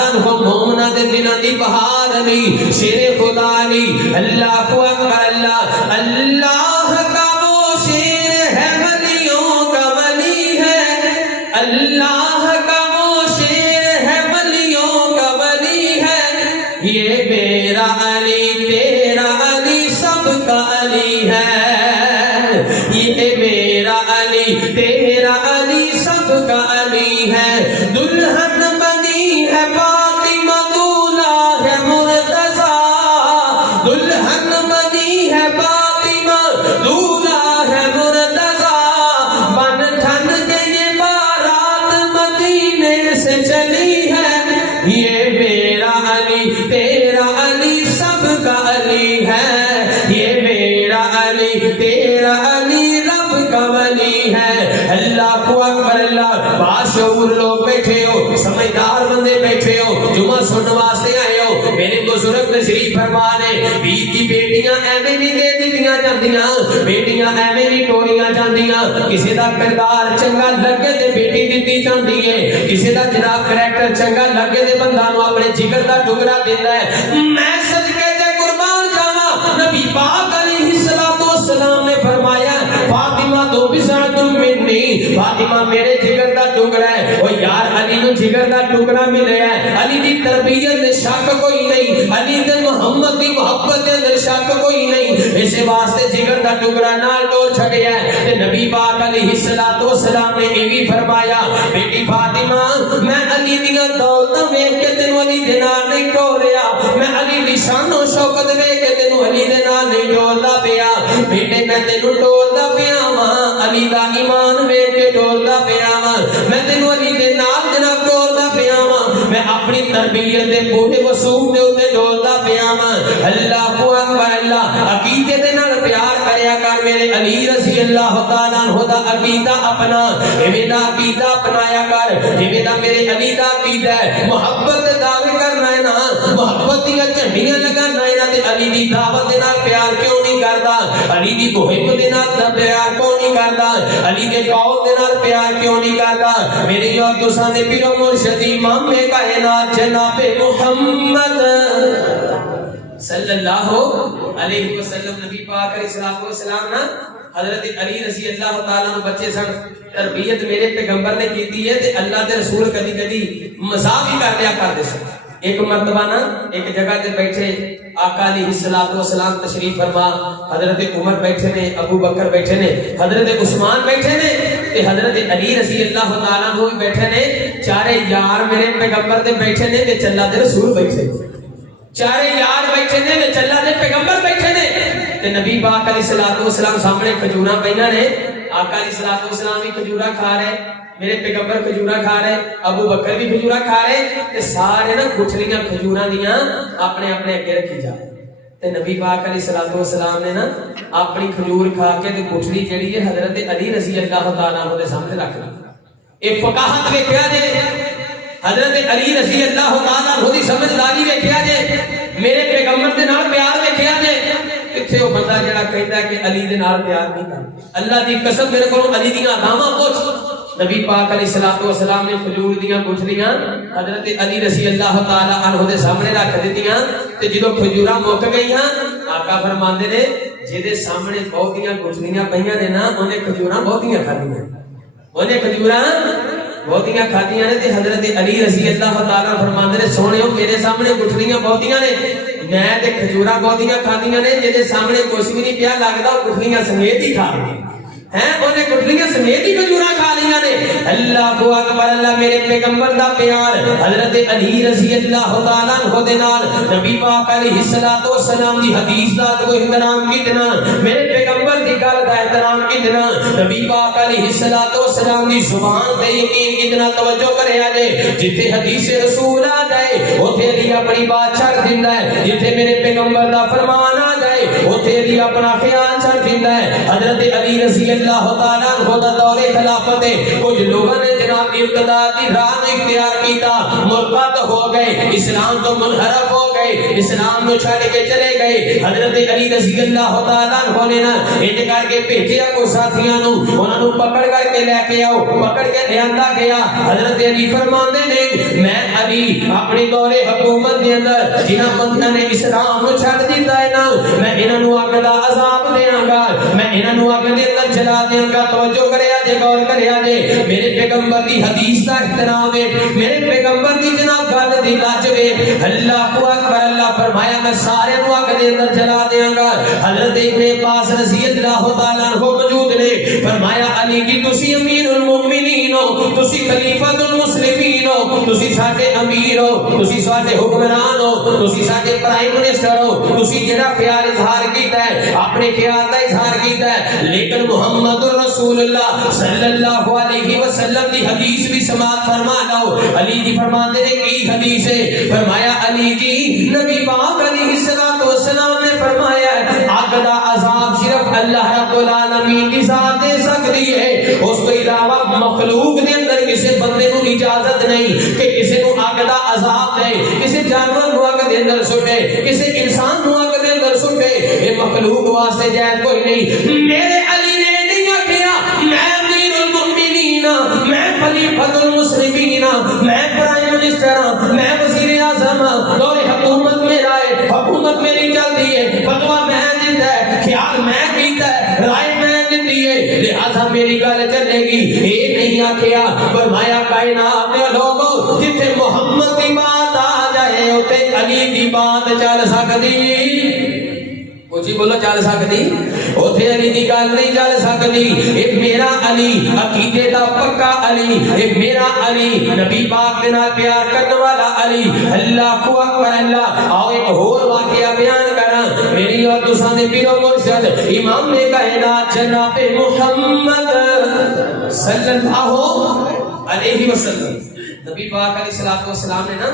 عنہ مومنہ دے دنوں دی بہار علی, شیر خدا علی. اللہ اکبر اللہ. اللہ کا وہ شیر ہے ولیوں کا ولی ہے, اللہ کا وہ شیر ہے ولیوں کا ولی ہے. یہ میرا علی تیرا علی سب کا علی ہے, یہ میرا علی تیرا علی سب کا علی ہے. دلہن بنی ہے فاطمہ دولہا ہے مرتضیٰ, دلہن بنی ہے فاطمہ دولہا ہے مرتضیٰ. بن ٹھن کے یہ بارات مدینے سے چلی ہے, یہ میرا علی تیرا علی سب کا علی ہے, یہ میرا علی تیرا علی رب کا ولی ہے. اللہ اکبر اللہ. باشعور لوگ بیٹھے ہو, سمجھدار بندے بیٹھے ہو, جمعہ سننے واسطے آئے ہو. میرے بزرگ تشریف فرما نے بیت کی بیٹیاں ایویں نہیں دے دتیاں جاندیاں, بیٹیاں ایویں نہیں ٹوریاں جاندیاں. کسی دا کردار چنگا لگے تے بیٹی دتی جاندی ہے, کسی دا جناب کریکٹر چنگا لگے تے بندہ نو اپنے جگر دا ٹکڑا دیندا ہے. میں صدقے تے قربان جاواں, نبی پاک علیہ الصلوۃ والسلام نے فرمایا فاطمہ تو بسعۃ منی, فاطمہ میرے جگر دا ٹکڑا ہے. او یار علی نو جگر دا ٹکڑا ملیا ہے, علی دی تربیت میں شک کوئی نہیں, علی تے محمد دی محبت دے اندر شک کوئی نہیں. اس واسطے جگر دا ٹکڑا نال توڑ چھڈیا ہے. تے نبی پاک علیہ الصلوۃ والسلام نے یہ بھی فرمایا بیٹی فاطمہ میں علی دی دولت ویکھ کے تینوں علی دے نال نہیں ٹوریا, میں علی دی شان و شوکت ویکھ کے تینوں علی دے نال نہیں ٹوردا پیا. بیٹے میں تینوں ٹوردا پیا واں, علی دا ایمان ویکھ کے ٹوردا پیا واں, میں تینوں علی دے نال جناب ٹوردا پیا واں, میں اپنی تربیت دے پورے وصول دے اوتے ٹوردا پیا واں. اللہ اکبر اللہ. عقیدے دے نال پیار کریا کر میرے علی رضی اللہ تعالیٰ عنہ دا عقیدہ اپنا, ایویں دا عقیدہ اپنایا کر جویں دا میرے علی دا عقیدہ ہے. محبت دے دعوے کرنا ہے نا, محبت دی جھنڈیاں لگانا ہے نا, تے علی دی دعوت دے نال پیار کیوں نہیں کردا, علی دی محبت دے نال پیار کیوں نہیں کردا, علی دے قول دے نال پیار کیوں نہیں کردا. میری اور تساں دے پیر و مرشد امام کائنات جناب محمد صلی اللہ علیہ وسلم, نبی پاک علیہ الصلوۃ والسلام نا حضرت علی رضی اللہ تعالیٰ عنہ بچے سن, تربیت میرے پیغمبر نے کیتی ہے تے اللہ دے رسول کدی کدی مذاق ہی کر لیا کرتے سن. ایک مرتبہ نا ایک جگہ تے بیٹھے آقا علیہ الصلوۃ والسلام تشریف فرما, حضرت عمر بیٹھے نے, ابو بکر بیٹھے نے, حضرت عثمان بیٹھے نے, تے حضرت علی رضی اللہ تعالیٰ عنہ بیٹھے نے. چارے یار میرے پیغمبر دے بیٹھے نے تے اللہ دے رسول بیٹھے, چارے یار بیٹھے نے تے اللہ دے پیغمبر بیٹھے نے. تے نبی پاک علیہ الصلوۃ والسلام سامنے کھجوراں پئیاں نے, آقا علیہ الصلوۃ والسلام بھی کھجوراں کھا رہے, میرے پیغمبر کھجورا کھا رہے، ابو بکر بھی کھجورا کھا رہے، تے سارے نا گٹھلیاں کھجوراں دیاں اپنے اپنے اگے رکھی جا رہے تے نبی پاک علیہ الصلوۃ والسلام نے نا اپنی کھجور کھا کے تے گٹھلی جڑی ہے حضرت علی رضی اللہ تعالیٰ عنہ دے سامنے رکھ دی۔ اے فقاہت ویکھیا جے، حضرت علی رضی اللہ تعالیٰ عنہ دی سمجھداری ویکھیا جے، میرے پیغمبر دے نال پیار ویکھیا جے۔ کتھے او بندہ جڑا کہندا ہے کہ علی دے نال پیار نہیں کردا، اللہ دی قسم میرے کولوں علی دیاں اداواں پوچھ۔ نبی پاک علیہ الصلوۃ والسلام نے کھجور دیاں گٹھلیاں حضرت علی رضی اللہ تعالیٰ عنہ دے سامنے رکھ دتیاں تے جدوں کھجوراں مک گئیاں آقا فرماندے نے جہدے سامنے بہتیاں گٹھلیاں پئیاں نے نا اونے کھجوراں بہتیاں کھادیاں، اونے کھجوراں بہتیاں کھادیاں نے تے حضرت علی رضی اللہ تعالیٰ فرماندے نے سونےو میرے سامنے گٹھلیاں بہتیاں نے، میں تے کھجوراں بہتیاں کھادیاں نے، جہدے سامنے کچھ بھی نہیں پیا لگدا او گٹھلیاں سمیت ہی کھا گئے ہیں، اونے گٹھلیاں سمیت ہی کھجوراں کھا لیاں نے۔ اللہ اکبر، اللہ میرے پیغمبر دا پیار حضرت علی رضی اللہ تعالیٰ عنہ دے نال، نبی پاک علیہ الصلوۃ والسلام دی حدیث دا کو احترام کتنا، میرے پیغمبر دی گل دا احترام کتنا، نبی پاک علیہ الصلوۃ والسلام دی زبان تے یقین کتنا، توجہ کریا جے جتھے حدیث رسول آ جائے اوتھے علی اپنی بات چھڑ دیندا ہے، جتھے میرے پیغمبر دا فرمان آ جائے اوتھے علی اپنا خیال چھڑ دیندا ہے۔ حضرت علی رضی اللہ تعالیٰ عنہ دا دور خلافت ہے، کچھ لوگوں نے جناب ارتداد دی راہ اختیار کیتا، مرتد ہو گئے، اسلام تو منحرف ہو گئے، اسلام کو چھوڑ کے چلے گئے۔ حضرت علی رضی اللہ تعالیٰ عنہ نے نا انج کر کے بھیجیا کو ساتھیاں نو، انہاں نو پکڑ کر کے لے کے آؤ، پکڑ کے لے آندا گیا۔ حضرت علی فرماندے نے میں علی اپنی دور حکومت دے اندر جنہاں بندیاں نے اسلام کو چھڈ دتا ہے نا میں انہاں نو اگ دا عذاب دیاں گا، میں انہاں نو اگ دے اندر جلا دیاں گا۔ توجہ کریا جے، غور کریا جے، میرے پیغمبر دی حدیث دا احترام ہے، میرے پیغمبر دی جناب گل دی لاج ہے۔ اللہ اکبر، اللہ فرمایا میں سارے نو اگ دے اندر جلا دیاں گا۔ حضرت ابن عباس رضی اللہ تعالیٰ عنہ موجود نے، فرمایا علی کی تسی امیر المؤمنین ہو، تسی خلیفۃ المسلمین ہو، تسی ساڈے امیر ہو، تسی ساڈے حکمران ہو، تسی ساڈے پرائم منسٹر ہو، تسی جڑا خیال اظہار کیتا ہے اپنے خیال دا اظہار کیتا ہے، لیکن محمد رسول اللہ صلی اللہ علیہ وسلم دی حدیث بھی سماعت فرما لو۔ علی جی فرماتے ہیں کی حدیث ہے؟ فرمایا علی جی نبی پاک علیہ الصلوۃ والسلام نے فرمایا آگ دا عذاب صرف اللہ رب العالمین کی ذات دے سکتی ہے، اس کے علاوہ مخلوق دے اندر کسی بندے کو اجازت نہیں کہ کسی کو آگ دا عذاب دے، کسی جانور کو آگ دے اندر سٹے، کسی انسان کو آگ دے اندر سٹے، یہ مخلوق واسطے جائز کوئی نہیں۔ میرے علی نے نہیں کہا میں امیر المؤمنین، میں خلیفۃ المسلمین، میں پرائم منسٹر، میں وزیر اعظم، دور حکومت میرا ہے، حکومت میری چلتی ہے، فتویٰ میں دیتا ہے، خیال میں کیتا ہے، رائے میں دیتی ہے، لہذا میری گل چلے گی۔ یہ نہیں آکھیا، فرمایا کائنات دے لوگوں جتھے محمد کی بات آ جائے اوتھے علی کی بات چل سکتی، اچھی بولو چل سکتی، اوتھے علی دی گل نہیں چل سکتی۔ اے میرا علی عقیدے دا پکا علی، اے میرا علی نبی پاک دے نال پیار کرنے والا علی۔ اللہ اکبر، اللہ۔ آؤ ایک اور واقعہ بیان کراں، میری اور تساں دے پیر و مرشد امام کائنات جناب محمد صلی اللہ علیہ وسلم، نبی پاک علیہ الصلوۃ والسلام نے نا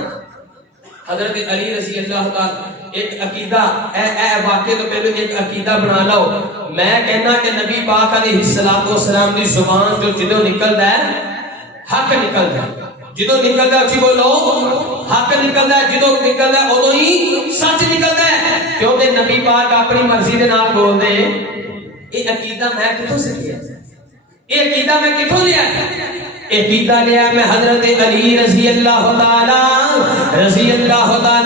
حضرت علی رضی اللہ تعالی ایک عقیدہ اے واقعے تو پہلے ایک عقیدہ بنا لو۔ میں کہنا کہ نبی پاک علیہ الصلوۃ والسلام دی زبان جو جدوں نکلدا ہے حق نکلدا ہے، جدوں نکلدا اچھی بولو حق نکلدا ہے، جدوں نکلدا ہے اودوں ہی سچ نکلدا ہے، کیونکہ نبی پاک اپنی مرضی دے نال بول دے۔ یہ عقیدہ میں کتھوں سیکھیا؟ یہ عقیدہ میں کتھوں لیا؟ یہ عقیدہ لیا میں حضرت علی رضی اللہ تعالیٰ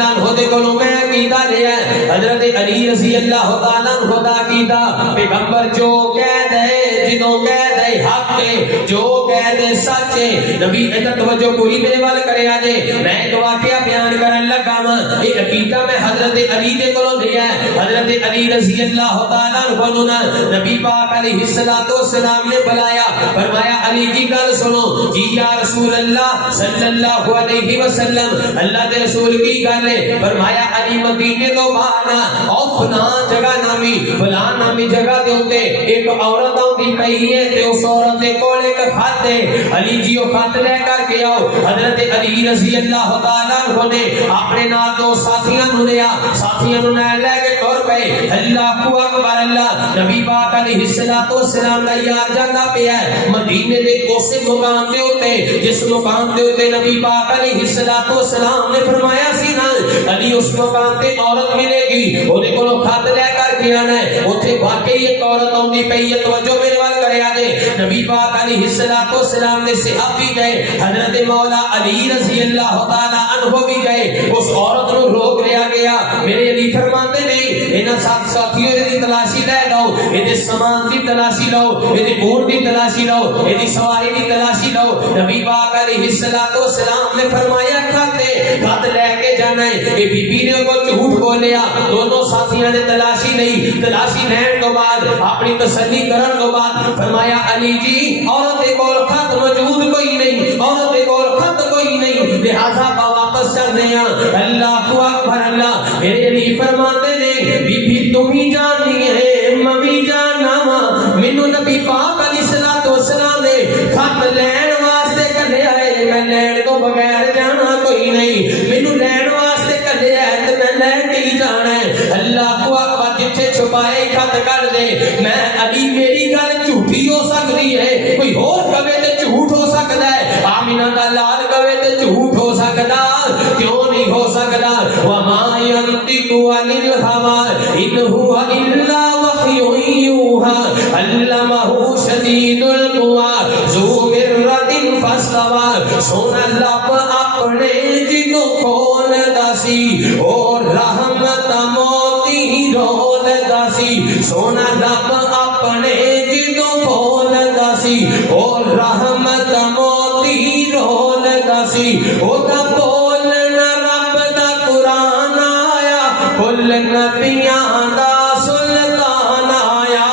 عنہ دے کولوں میں عقیدہ لیا حضرت علی رضی اللہ تعالیٰ عنہ دا عقیدہ پیغمبر جو کہہ دے، جدوں کہہ دے حق ہے، جو کہہ دے سچ ہے۔ نبی ادھر توجہ پوری میرے وال کرے آجے، میں ایک واقعہ بیان کرن لگا ہاں۔ یہ عقیدہ میں حضرت علی دے کولوں لیا حضرت علی رضی اللہ تعالیٰ عنہ نے نبی پاک علیہ الصلوۃ والسلام نے بلایا، فرمایا علی کی گل سنو جی یا رسول اللہ صلی اللہ علیہ وسلم، اللہ دے رسول کی گل ہے۔ فرمایا علی مدینے تو باہر اور فلان جگہ نامی فلان نامی جگہ دے اوتے ایک عورت آندی پئی ہے تے اس اس عورت دے کول ایک خط ہے، علی جی وہ خط لے کر کے آؤ۔ حضرت علی رضی اللہ تعالیٰ عنہ نے اپنے نال دو ساتھیاں نو لیا، ساتھیاں نو لے کے ٹر پئے۔ اللہ اکبر اللہ، نبی پاک علیہ الصلوۃ والسلام دا یار جاندا پیا ہے مدینے دے اس مقام دے اوتے جس مقام دے اوتے نبی پاک علیہ الصلوۃ والسلام نے فرمایا سی نا علی اس مقام تے عورت ملے گی، اودے کولوں خط لے کر کے آنا ہے۔ اوتھے واقعی ایک عورت آندی پئی ہے، توجہ میرے وال کریا جے۔ نبی پاک علیہ الصلوۃ والسلام نے صحابی گئے، حضرت مولا علی رضی اللہ تعالی عنہ بھی گئے، اس عورت نو روک لیا گیا۔ میرے علی فرماتے نہیں انہاں ساتھ ساتھیوں دی تلاشی لے لو، اے سامان دی تلاشی لو، اے گھوڑ دی تلاشی لو، اے سواری دی تلاشی لو۔ نبی پاک علیہ الصلوۃ والسلام نے فرمایا خط لے کے جانا ہے۔ اے بی بی نے کو جھوٹ بولیا، دونوں ساتھیاں نے تلاشی نہیں، تلاشی لین تو بعد اپنی تسلی کرن تو بعد فرمایا علی جی عورت دے کول خط موجود کوئی نہیں، عورت دے کول خط کوئی نہیں، لہذا واپس چلنے ہیں۔ اللہ اکبر اللہ، میرے علی فرماتے نے بی بی تم ہی جاننی ہے میں بھی جاننا وا، مینوں نبی پاک علیہ الصلوۃ والسلام نے خط لین واسطے کڈیا ہے، میں لین تو بغیر جانا کوئی نہیں، مینوں لین واسطے کڈیا ہے تے میں لین نہیں جانا ہے۔ اللہ اکبر، جتھے چھپائے خط کر دے، میں علی میری گل جھوٹی ہو سکتی ہے، کوئی اور کہے تے جھوٹ ہو سکتا ہے، آمینہ دا لال کہے تے جھوٹ ہو سکتا، کیوں نہیں ہو سکتا؟ وما ينطق عن الهوى ان هو الا وحي يوحى علمه شدید القوى ذو مرة فاستوى۔ سونا لب اپنے جنوں کھول داسی اور رحمت موتی رول داسی، سونا لب اپنے جنوں کھول داسی اور رحمت موتی رول داسی۔ او دا بولنا رب دا قرآن آیا، کل نبیاں دا سلطان آیا،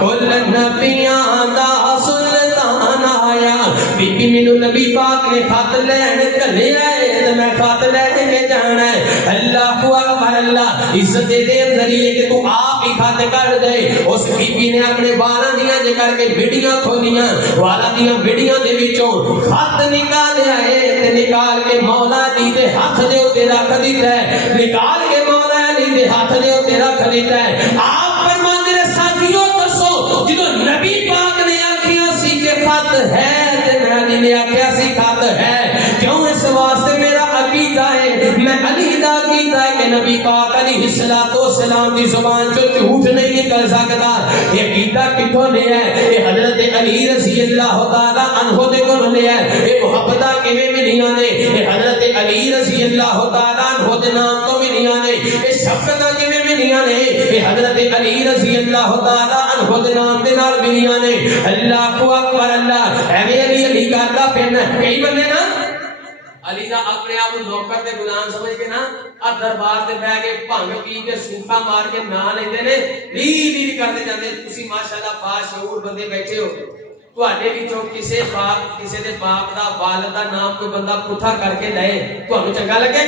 کل نبیاں دا سلطان آیا۔ بی بی مینوں نبی پاک نے خط لین گھلیا ہے تے میں خط لے کے جانا ہے۔ اللہ اکبر اللہ، عزت دے ذریعے کہ تو آپ ہی خط کر دے۔ اس بی بی نے اپنے والاں دیاں جے کر کے بڑیاں کھولیاں، والاں دیاں بڑیاں دے وچوں خط نکالیا ہے تے نکال کے مولا علی دے ہاتھ دے اوتے رکھ دتا ہے، نکال کے مولا علی دے ہاتھ دے اوتے رکھ دتا ہے۔ آپ فرماندے نے ساتھیوں دسو جدوں نبی پاک نے آکھیا سی کہ خط ہے تے میں علی نے آکھیا سی خط ہے، کیوں؟ اس واسطے میرا عقیدہ ہے، میں علی دا عقیدہ ہے کہ نبی پاک علیہ الصلوۃ والسلام دی زبان چوں جھوٹ نہیں نکل سکتا۔ یہ عقیدہ کتھوں لیا ہے؟ یہ حضرت علی رضی اللہ تعالی عنہ دے کول لیا ہے۔ یہ محبتاں کیویں ملیاں نے؟ یہ حضرت علی رضی اللہ تعالی عنہ دے نام تو ملیاں نے۔ یہ شفقتاں کیویں ملیاں نے؟ یہ حضرت علی رضی اللہ تعالی عنہ دے نام دے نال ملیاں نے۔ اللہ اکبر اللہ، ایویں علی علی کردا پھرنا کئی بندے نا علی دا اپنے آپ نوکر تے غلام سمجھ کے نا اب دربار تے بیٹھ کے بھنگ پی کے سوٹا مار کے نا لیندے نے، لی کرتے جاندے۔ تسی ماشاءاللہ باشعور بندے بیٹھے ہو، تواڈے وچوں کسے دے باپ دا والد دا نام کوئی بندہ پٹھا کر کے لے، تانوں چنگا لگے؟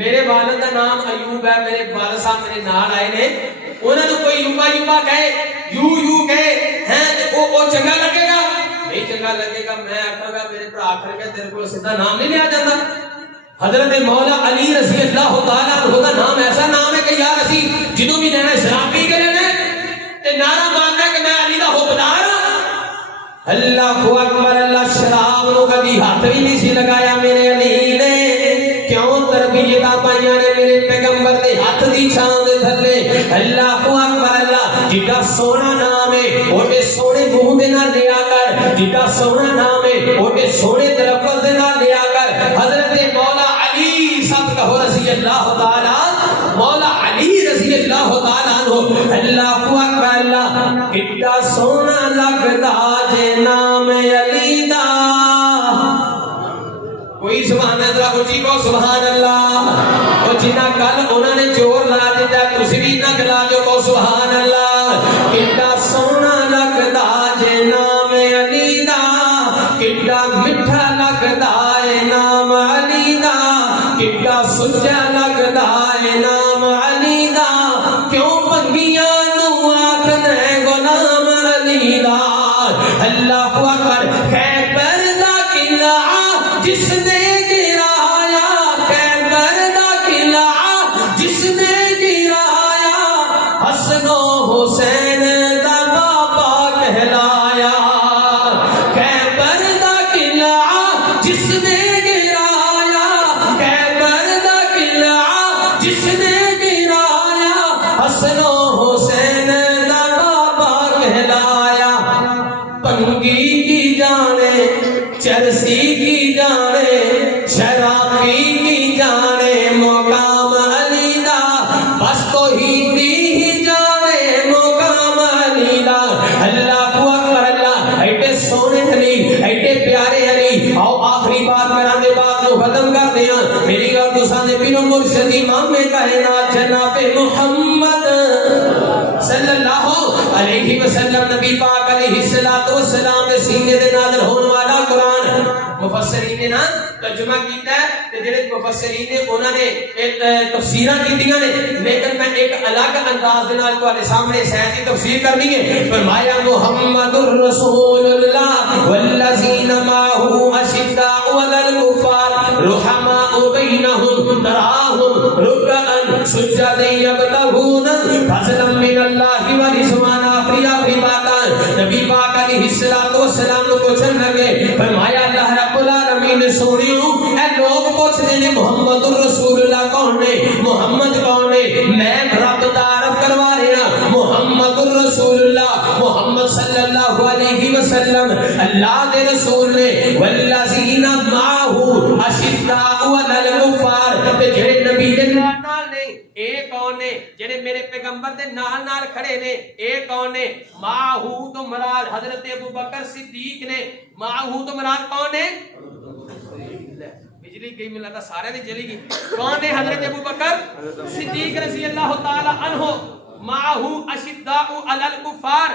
میرے والد دا نام ایوب ہے، میرے والد صاحب میرے نال آئے نے، انہاں نوں کوئی یوبا کہے، یو کہے ہیں تے او چنگا لگے گا؟ نہیں چنگا لگے گا۔ میں آکھاں گا میرے بھرا کر کے تیرے کو سیدھا نام نہیں لیا جاتا۔ حضرت مولا علی رضی اللہ تعالی عنہ دا نام ایسا نام ہے کہ یار اسی جدوں بھی لینا شراب پی کے لینا تے نعرہ مارنا کہ میں علی دا حکمدار ہاں۔ اللہ اکبر اللہ، شراب نو کبھی ہاتھ بھی نہیں سی لگایا میرے علی نے، کیوں؟ تربیتاں پائیاں نے میرے پیغمبر دے ہاتھ دی چھاں دے تھلے۔ اللہ اکبر اللہ، جڑا سونا نام ہے اوٹے سونے منہ دے نال لیا کر، جڑا سونا نام ہے اوٹے سونے تلفظ دے نال لیا کر۔ حضرت مولا علی سب کہو رضی اللہ تعالی، مولا علی رضی اللہ تعالی عنہ۔ اللہ اکبر اللہ، کتنا سونا لگدا جے نام علی دا، کوئی سبحان اللہ اونچی کو سبحان اللہ۔ او جنہ کل انہوں نے چور لا دیتا تسی بھی نہ گلا جو کو سبحان اللہ۔ کتنا سونا لگدا جے نام علی دا، کتنا میٹھا لگدا اے نام علی دا، کتنا سچا لگدا اے نام علی دا، کیوں پنگیاں نو آکھدے غلام علی حسین دا بابا کہلایا، خیبر دا قلعہ جس نے گرایا، خیبر دا قلعہ جس نے گرایا، حسن و حسین دا بابا کہلایا۔ پنگی کی جانے چرسی کی جانے شرابی کی جانے مقام علی دا، بس تو ہی جانے مقام علی دا۔ اللہ اکبر اللہ، ایڈے سونے علی، ایڈے پیارے علی۔ آؤ آخری بات کران دے بات کو ختم کر دیا۔ میری گل تو سانے پیر مرشد امام کائنات جناب محمد صلی اللہ علیہ وسلم، نبی پاک علیہ السلام دے سینے دے نازل ہونے والا قرآن مفسرین نے نا ترجمہ کیتا ہے تے جڑے مفسرین نے انہاں نے تفسیراں کیتیاں نے، لیکن میں ایک الگ انداز دے نال تواڈے سامنے سائنسی تفسیر کرنی ہے۔ فرمایا محمد الرسول اللہ والذین معه اشداء علی الکفار رحماء بینہم تراہم رکعا سجدا یبتغون فضلا من اللہ ورضوانا۔ آخری بات نبی پاک علیہ السلام کو پوچھن لگے، فرمایا اللہ رب العالمین سونیو اے لوگ پوچھتے ہیں محمد الرسول اللہ کون ہے، محمد کون ہے؟ میں رب تعارف کروا رہا، محمد الرسول اللہ، محمد صلی اللہ علیہ وسلم اللہ دے رسول نے، والذین معه اشداء علی الکفار، تے جڑے نبی دے نال نے اے کون نے؟ جڑے میرے پیغمبر دے نال کھڑے نے اے کون نے؟ معه تو مراد حضرت ابو بکر صدیق نے، معه تو مراد کون ہے؟ بجلی گئی ملتا سارے دی جلی گئی، کون ہے؟ حضرت ابو بکر صدیق رضی اللہ تعالی عنہ۔ معه اشداء علی الکفار،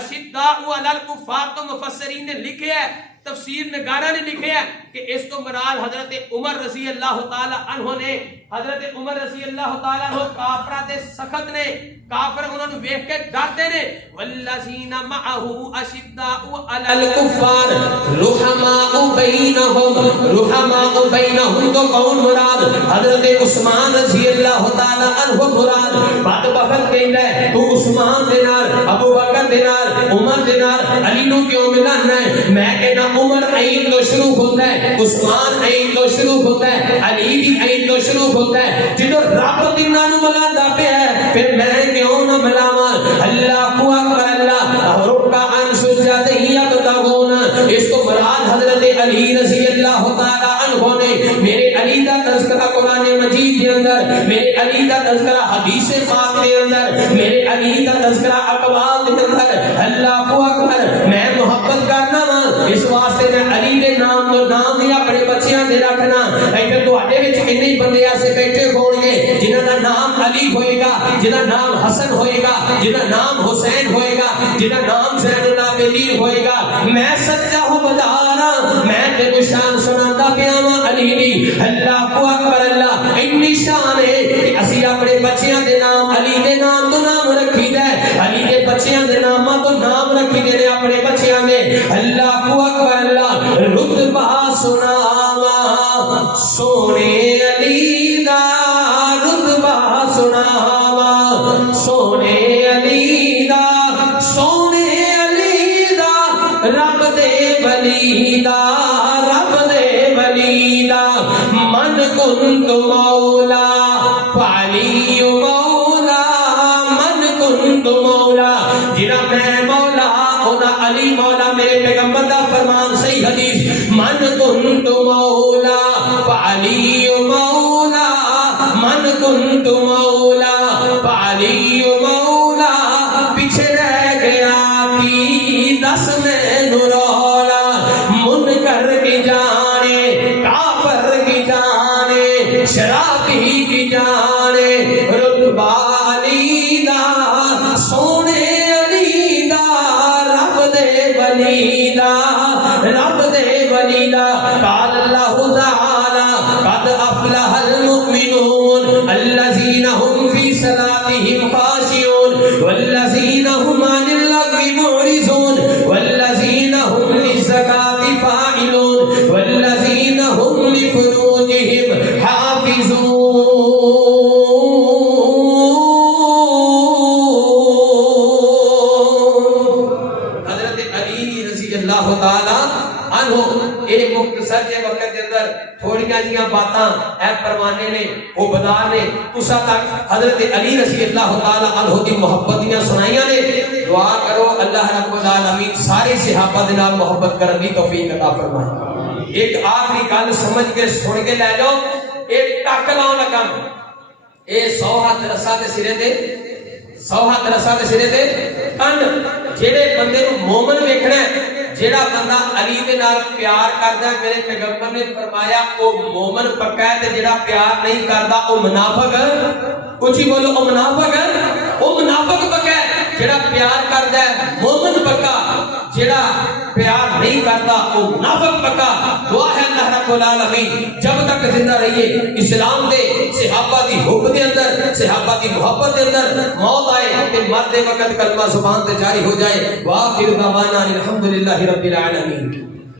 اشداء علی الکفار تو مفسرین نے لکھے ہے، تفسیر نگارہ نے لکھے ہے کہ اس تو مراد حضرت عمر رضی اللہ تعالی عنہ نے۔ حضرت عمر رضی اللہ تعالی عنہ کافرہ دے سخت نے، کافر انہوں نے ویکھ کے ڈرتے نے۔ والذین معه اشداء علی الکفار رحماء بینہم، رحماء بینہم تو کون مراد؟ حضرت عثمان رضی اللہ تعالی عنہ مراد۔ بات بخت کہندا ہے تو عثمان دے نال، ابو بکر دے نال، عمر دے نال علی نو کیوں ملانا ہے؟ میں کہنا عمر عین تو شروع ہوتا ہے، عثمان عین تو شروع ہوتا ہے، علی بھی عین تو شروع ہوتا ہے۔ جدو رب تیناں نو ملانا پیا ہے پھر میں کیوں نہ ملاواں؟ اللہ اکبر اللہ، رکعا سجدا یبتغون، اس کو مراد حضرت علی رضی اللہ تعالی عنہ نے۔ میرے علی دا تذکرہ قرآن مجید کے اندر، میرے علی دا تذکرہ حدیث پاک کے اندر، میرے علی دا تذکرہ اقوال کے اندر۔ اللہ اکبر، میں محبت کرنا وا اس واسطے میں علی دے نام تو نام ہی اپنے بچیاں دے رکھنا۔ ایتھے تواڈے وچ کنے بندے ایسے بیٹھے ہون گے جنہاں دا نام علی ہوئے گا، جنہاں نام حسن ہوئے گا، جنہاں نام حسین ہوئے گا، جنہاں نام زین العابدین ہوئے گا۔ میں سچا ہوں بدارا، میں تے کوئی شان سناتا پیا وا علی دی۔ اللہ اکبر اللہ، اتنی شان ہے کہ اسی اپنے بچیاں دے نام علی دے نام تو نام رکھی دے، علی دے بچیاں دے ناماں تو نام رکھی دے نے اپنے بچیاں دے۔ اللہ اکبر اللہ، رتبہ سناوا سونے علی دا، رتبہ سناوا سونے علی دا، سونے علی دا، رب دے ولی دا، رب دے ولی دا۔ من کنت مولا فعلی مولا، من کنت مولا، جنا میں مولا اونا علی مولا۔ میرے پیغمبر دا فرمان صحیح حدیث، من کنت مولا فعلی مولا، من کنت مولا فعلی مولا۔ پیچھے رہ گیا کی دس میں نورولا، منکر کی جانے، کافر کی جانے، شرابی کی جانے، رتبہ علی دا، سونے علی دا، رب دے ولی دا، رب دے ولی دا۔ قال اللہ تعالی قد افلح المؤمنون الذین هم فی صلاتهم خاشعون والذین هم عن اللغو معرضون والذین هم للزکاة فاعلون والذین هم لفروجهم حافظون۔ ایڈیاں جیاں باتاں اے پروانے نے وہ بدار نے تسا تک حضرت علی رضی اللہ تعالی عنہ دی محبت دیاں سنائیاں نے. دعا کرو اللہ رب العالمین سارے صحابہ دے نال محبت کرن دی توفیق عطا فرمائے. ایک آخری گل سمجھ کے سن کے لے جاؤ. ایک ٹک لاؤ لگا اے 100 ہاتھ رسا دے سرے تے 100 ہاتھ رسا دے سرے تے کن جڑے بندے نو مومن ویکھنا ہے جڑا بندہ علی دے نال پیار کردا ہے میرے پیغمبر نے فرمایا او مومن پکا ہے تے جڑا پیار نہیں کردا او منافق ہے. اونچی بولو او منافق ہے. او منافق پکا ہے جڑا پیار کردا ہے مومن پکا. جڑا پیار نہیں کرتا وہ منافق پکا. دعا ہے اللہ رب العالمین جب تک زندہ رہیے اسلام دے صحابہ دی حب دے اندر صحابہ دی محبت دے اندر موت آئے کہ مرتے وقت کلمہ زبان تے جاری ہو جائے. وآخر دعوانا الحمدللہ رب العالمین.